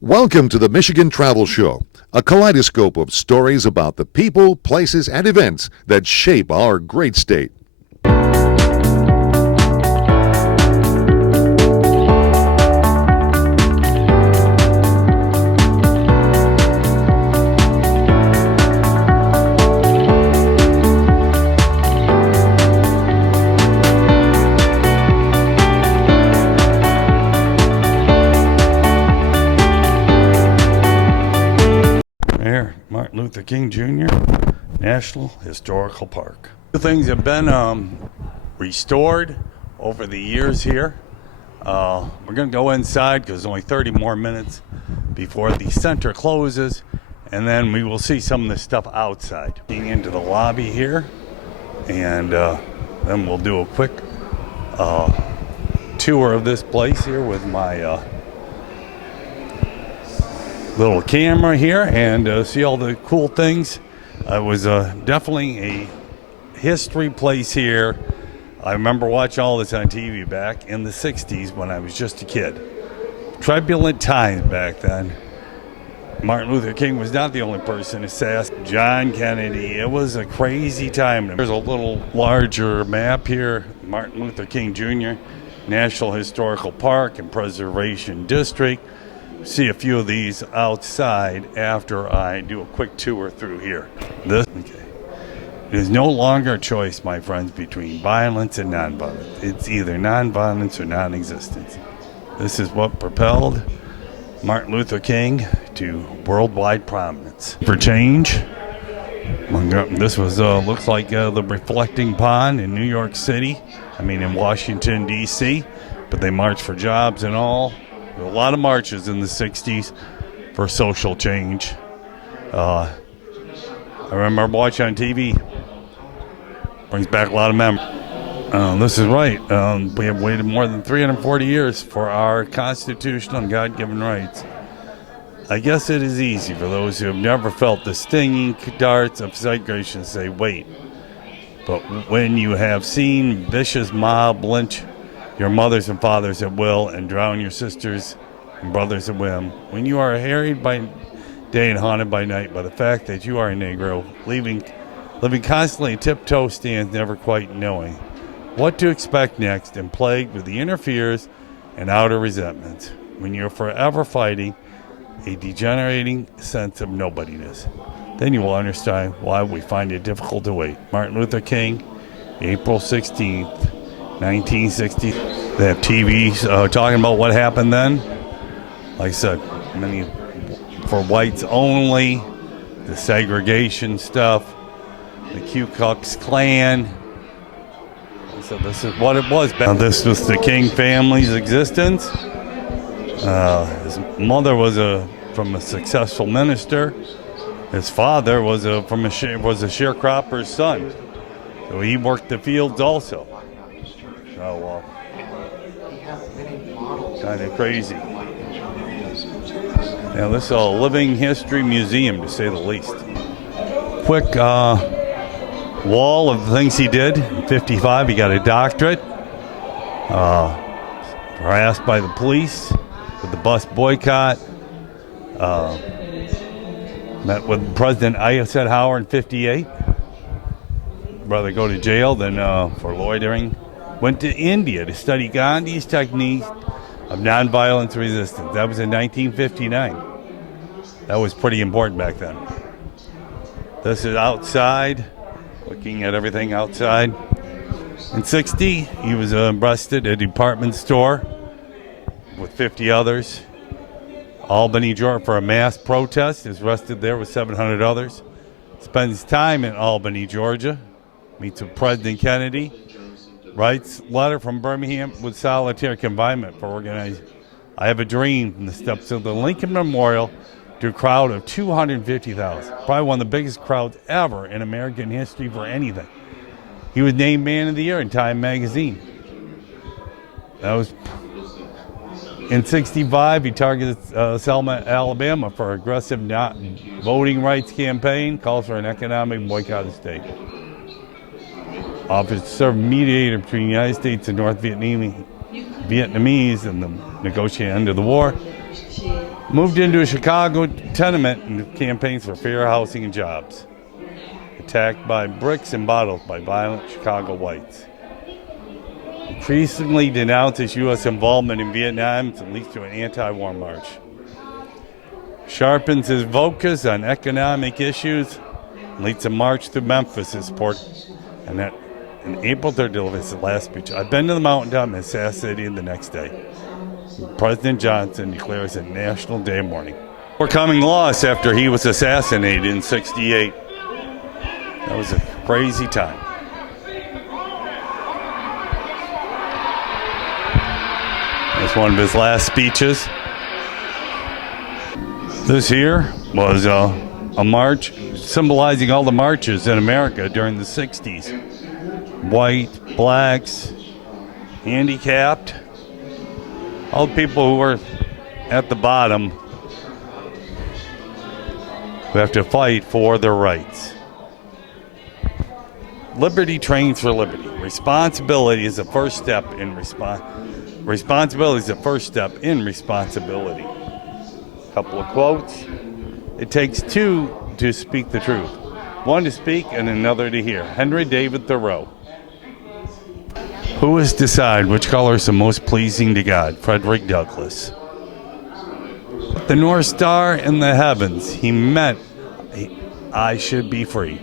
Welcome to the Michigan Travel Show, a kaleidoscope of stories about the people, places, and events that shape our great state. Here, Martin Luther King Jr. National Historical Park. Things have been restored over the years here. We're going to go inside because there's only 30 more minutes before the center closes, and then we will see some of the stuff outside. Getting into the lobby here, and then we'll do a quick tour of this place here with my little camera here and see all the cool things. It was definitely a history place here. I remember watching all this on TV back in the 60s when I was just a kid. Turbulent times back then. Martin Luther King was not the only person assassinated. John Kennedy. It was a crazy time. There's a little larger map here. Martin Luther King Jr. National Historical Park and Preservation District. See a few of these outside after I do a quick tour through here. It is no longer a choice, my friends, between violence and nonviolence. It's either nonviolence or non-existence. This is what propelled Martin Luther King to worldwide prominence. For change, this was looks like the reflecting pond in New York City. In Washington, D.C., but they marched for jobs and all. A lot of marches in the 60s for social change. I remember watching on TV. Brings back a lot of memories. This is right. We have waited more than 340 years for our constitutional and God-given rights. I guess it is easy for those who have never felt the stinging darts of segregation to say, wait. But when you have seen vicious mob lynch your mothers and fathers at will and drown your sisters and brothers at whim, when you are harried by day and haunted by night by the fact that you are a Negro, living constantly in tiptoe stands, never quite knowing what to expect next, and plagued with the inner fears and outer resentments, when you're forever fighting a degenerating sense of nobodiness, then you will understand why we find it difficult to wait. Martin Luther King, April 16th, 1960. They have TVs talking about what happened then. Like I said, many for whites only, the segregation stuff, the Ku Klux Klan. So this is what it was. This was the King family's existence. His mother was from a successful minister. His father was a sharecropper's son, so he worked the fields also. So, kind of crazy. Now, this is a living history museum, to say the least. Quick wall of the things he did. In 55, he got a doctorate. Harassed by the police with the bus boycott. Met with President Eisenhower in 58. Rather go to jail than for loitering. Went to India to study Gandhi's technique of nonviolence resistance. That was in 1959. That was pretty important back then. This is outside, looking at everything outside. In 60, he was arrested at a department store with 50 others. Albany, Georgia, for a mass protest. Is arrested there with 700 others. Spends time in Albany, Georgia. Meets with President Kennedy. Writes letter from Birmingham with solitary confinement for organizing. I have a dream from the steps of the Lincoln Memorial to a crowd of 250,000. Probably one of the biggest crowds ever in American history for anything. He was named Man of the Year in Time magazine. That was in 65. He targeted Selma, Alabama for aggressive voting rights campaign. Calls for an economic boycott of the state. Offered to serve mediator between the United States and North Vietnamese and the negotiated end of the war. Moved into a Chicago tenement and campaigns for fair housing and jobs. Attacked by bricks and bottles by violent Chicago whites. Increasingly denounces U.S. involvement in Vietnam and leads to an anti-war march. Sharpens his focus on economic issues, leads a march through Memphis to support, and that in April 3rd delivers his last speech. I've been to the mountaintop and assassinated the next day. President Johnson declares a national day of mourning. Overcoming loss after he was assassinated in '68. That was a crazy time. That's one of his last speeches. This here was a march symbolizing all the marches in America during the 60s. White, blacks, handicapped, all the people who were at the bottom who have to fight for their rights. Liberty trains for liberty. Responsibility is the first step in responsibility is the first step in responsibility. A couple of quotes. It takes two to speak the truth. One to speak and another to hear. Henry David Thoreau. Who is decide which color is the most pleasing to God? Frederick Douglass. The North Star in the heavens. He meant I should be free.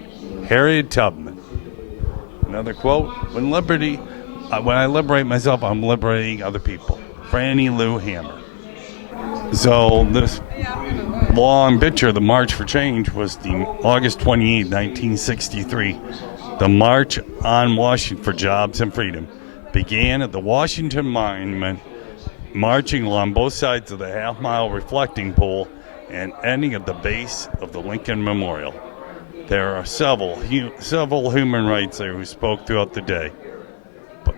Harriet Tubman. Another quote. When I liberate myself, I'm liberating other people. Franny Lou Hammer. So this long picture, the March for Change, was the August 28, 1963. The March on Washington for Jobs and Freedom began at the Washington Monument, marching along both sides of the half-mile reflecting pool and ending at the base of the Lincoln Memorial. There are several human rights there who spoke throughout the day. But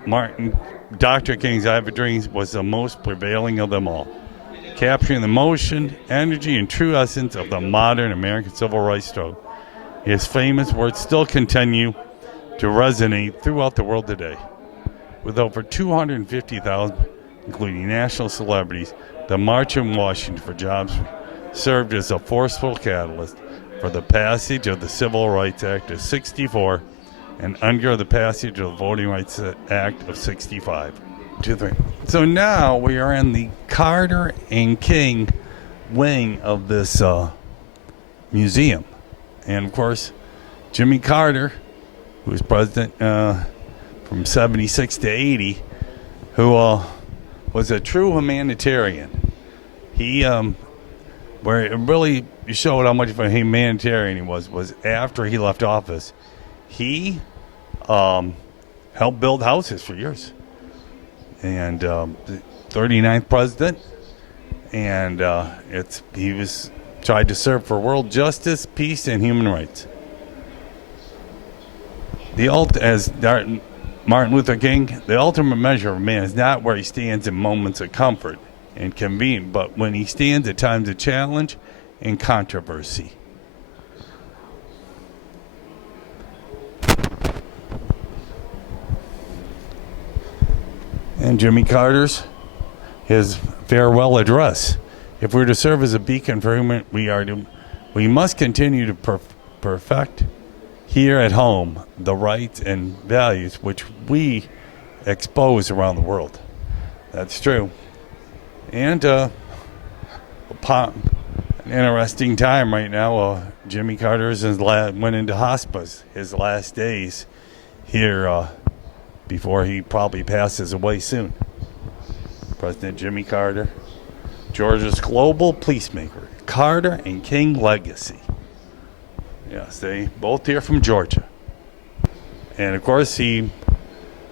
Dr. King's I Have a Dream was the most prevailing of them all, capturing the motion, energy, and true essence of the modern American civil rights struggle. His famous words still continue to resonate throughout the world today. With over 250,000, including national celebrities, the March in Washington for Jobs served as a forceful catalyst for the passage of the Civil Rights Act of '64 and under the passage of the Voting Rights Act of '65. So now we are in the Carter and King wing of this museum. And of course, Jimmy Carter, who was president from 76 to 80, who was a true humanitarian. He, where it really showed how much of a humanitarian he was after he left office. He helped build houses for years. And the 39th president, and he was tried to serve for world justice, peace, and human rights. As Martin Luther King, the ultimate measure of man is not where he stands in moments of comfort and convenience, but when he stands at times of challenge and controversy. And Jimmy Carter's, his farewell address. If we're to serve as a beacon for human, we must continue to perfect here at home the rights and values which we expose around the world. That's true. And upon an interesting time right now, Jimmy Carter's went into hospice his last days here before he probably passes away soon. President Jimmy Carter, Georgia's global peacemaker, Carter and King legacy. Yes, they both here from Georgia. And of course, he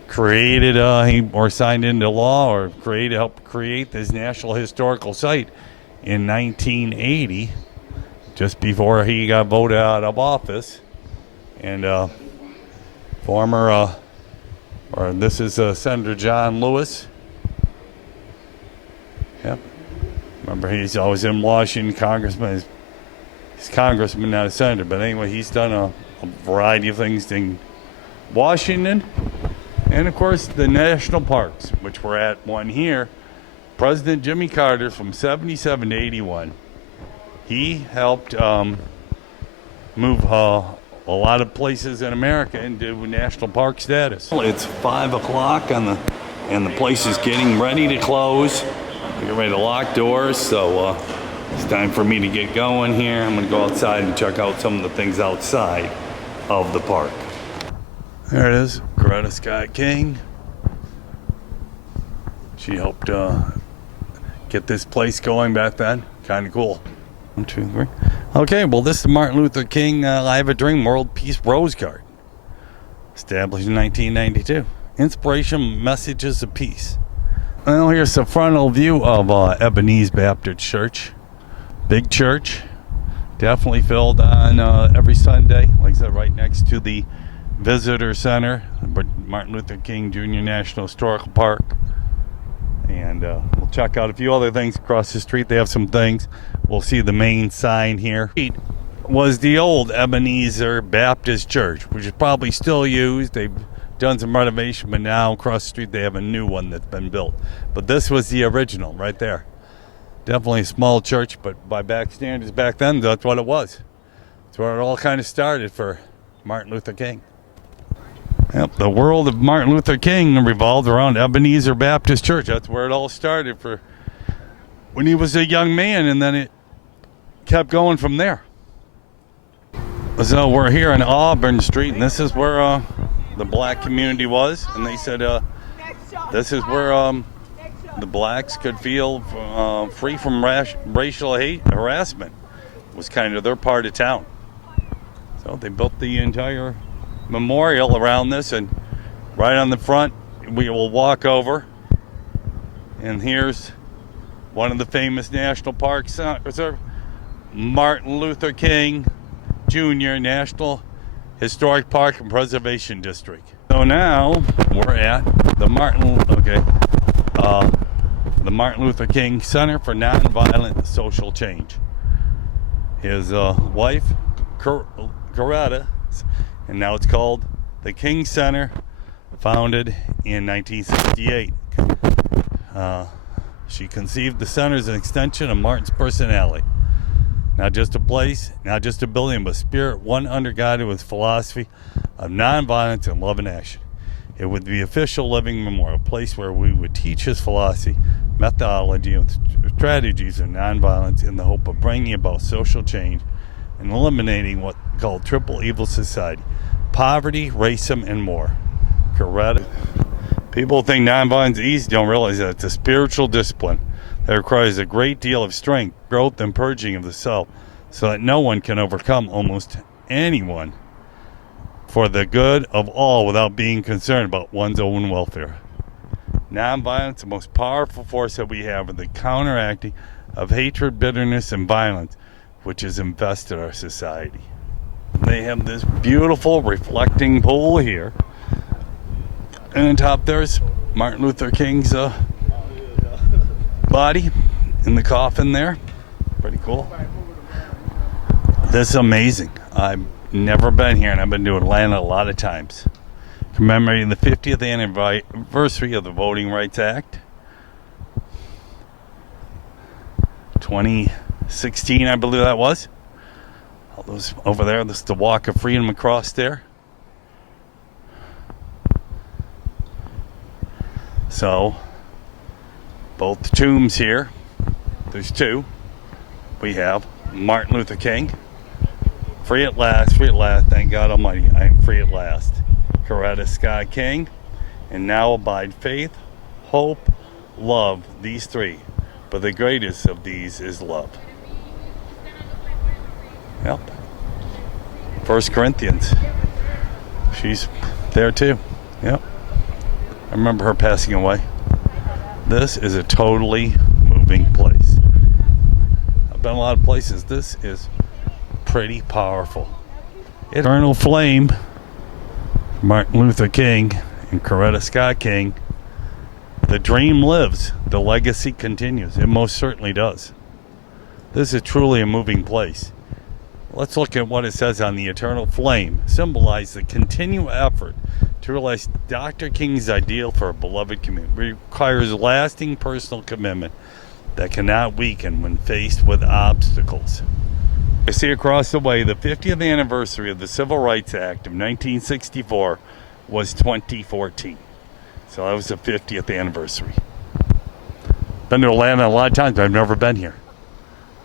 created, or signed into law, or helped create this National Historical Site in 1980, just before he got voted out of office. And this is Senator John Lewis. Yep. Remember, he's always in Washington, congressman. He's congressman, not a senator. But anyway, he's done a variety of things in Washington. And, of course, the national parks, which we're at one here. President Jimmy Carter from 77 to 81. He helped move a lot of places in America into national park status. It's 5 o'clock and the place is getting ready to close. We're getting ready to lock doors, so it's time for me to get going here. I'm gonna go outside and check out some of the things outside of the park. There it is, Coretta Scott King. She helped get this place going back then. Kind of cool. 1, 2, 3. Okay, well, this is Martin Luther King I Have a Dream World Peace Rose Garden. Established in 1992. Inspiration Messages of Peace. Well, here's a frontal view of Ebenezer Baptist Church. Big church. Definitely filled on every Sunday. Like I said, right next to the Visitor Center, Martin Luther King Jr. National Historical Park. And we'll check out a few other things across the street. They have some things. We'll see the main sign here. It was the old Ebenezer Baptist Church, which is probably still used. They've done some renovation, but now across the street they have a new one that's been built. But this was the original right there. Definitely a small church, but by back standards back then, that's what it was. That's where it all kind of started for Martin Luther King. Yep, the world of Martin Luther King revolved around Ebenezer Baptist Church. That's where it all started for when he was a young man, and then it kept going from there. So we're here on Auburn Street, and this is where the black community was, and they said this is where the blacks could feel free from racial harassment. It was kind of their part of town. So they built the entire memorial around this, and right on the front we will walk over, and here's one of the famous national parks reserve, Martin Luther King Jr. National Historic Park and Preservation District. So now we're at the Martin Luther King Center for Nonviolent Social Change. His wife Coretta, and now it's called the King Center, founded in 1968. She conceived the center as an extension of Martin's personality. Not just a place, not just a building, but spirit, one undergirded with philosophy of nonviolence and love and action. It would be the official living memorial, a place where we would teach his philosophy, methodology, and strategies of nonviolence in the hope of bringing about social change and eliminating what we call triple evil society: poverty, racism, and more. Coretta. People think nonviolence is easy, don't realize that it's a spiritual discipline that requires a great deal of strength, growth, and purging of the self, so that no one can overcome almost anyone for the good of all without being concerned about one's own welfare. Nonviolence, the most powerful force that we have, is the counteracting of hatred, bitterness, and violence, which has infested our society. They have this beautiful reflecting pool here, and on top there's Martin Luther King's body in the coffin there. Pretty cool. This is amazing. I've never been here, and I've been to Atlanta a lot of times. Commemorating the 50th anniversary of the Voting Rights Act. 2016, I believe that was. All those over there, this is the Walk of Freedom across there. So, both tombs here, there's two. We have Martin Luther King, free at last, thank God Almighty, I am free at last. Coretta Scott King, and now abide faith, hope, love, these three. But the greatest of these is love. Yep. 1 Corinthians. She's there too. Yep. I remember her passing away. This is a totally moving place. I've been a lot of places. This is pretty powerful. Eternal flame, Martin Luther King and Coretta Scott King. The dream lives. The legacy continues. It most certainly does. This is truly a moving place. Let's look at what it says on the eternal flame. Symbolize the continual effort to realize Dr. King's ideal for a beloved community requires lasting personal commitment that cannot weaken when faced with obstacles. I see across the way the 50th anniversary of the Civil Rights Act of 1964 was 2014. So that was the 50th anniversary. Been to Atlanta a lot of times, but I've never been here.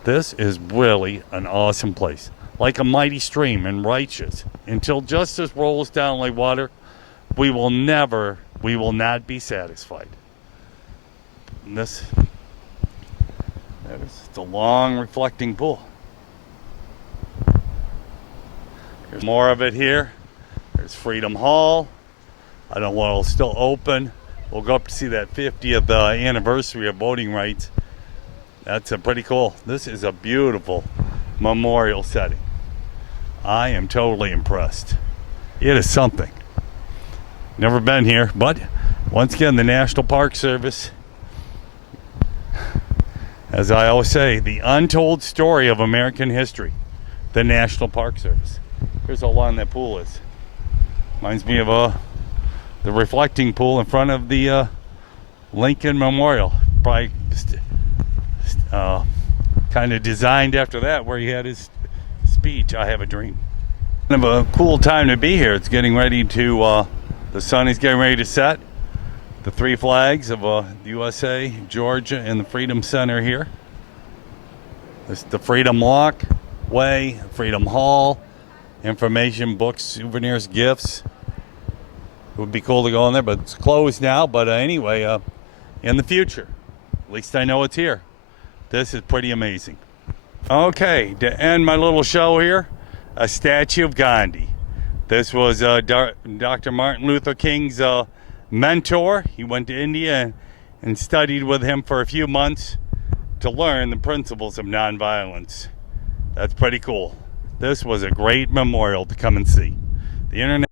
This is really an awesome place. Like a mighty stream and righteous. Until justice rolls down like water, we will not be satisfied. And that is the long reflecting pool. There's more of it here. There's Freedom Hall. I don't know what'll still open. We'll go up to see that 50th anniversary of voting rights. That's pretty cool. This is a beautiful memorial setting. I am totally impressed. It is something. Never been here, but once again, the National Park Service, as I always say, the untold story of American history, the National Park Service. Here's how long that pool is. Reminds me of the reflecting pool in front of the Lincoln Memorial. Probably kind of designed after that, where he had his speech, I Have a Dream. Kind of a cool time to be here. It's getting ready to, the sun is getting ready to set. The three flags of the USA, Georgia, and the Freedom Center here. This is the Freedom Walk Way, Freedom Hall, information, books, souvenirs, gifts. It would be cool to go in there, but it's closed now. But anyway, in the future, at least I know it's here. This is pretty amazing. Okay, to end my little show here, a statue of Gandhi. This was Dr. Martin Luther King's mentor. He went to India and studied with him for a few months to learn the principles of nonviolence. That's pretty cool. This was a great memorial to come and see. The internet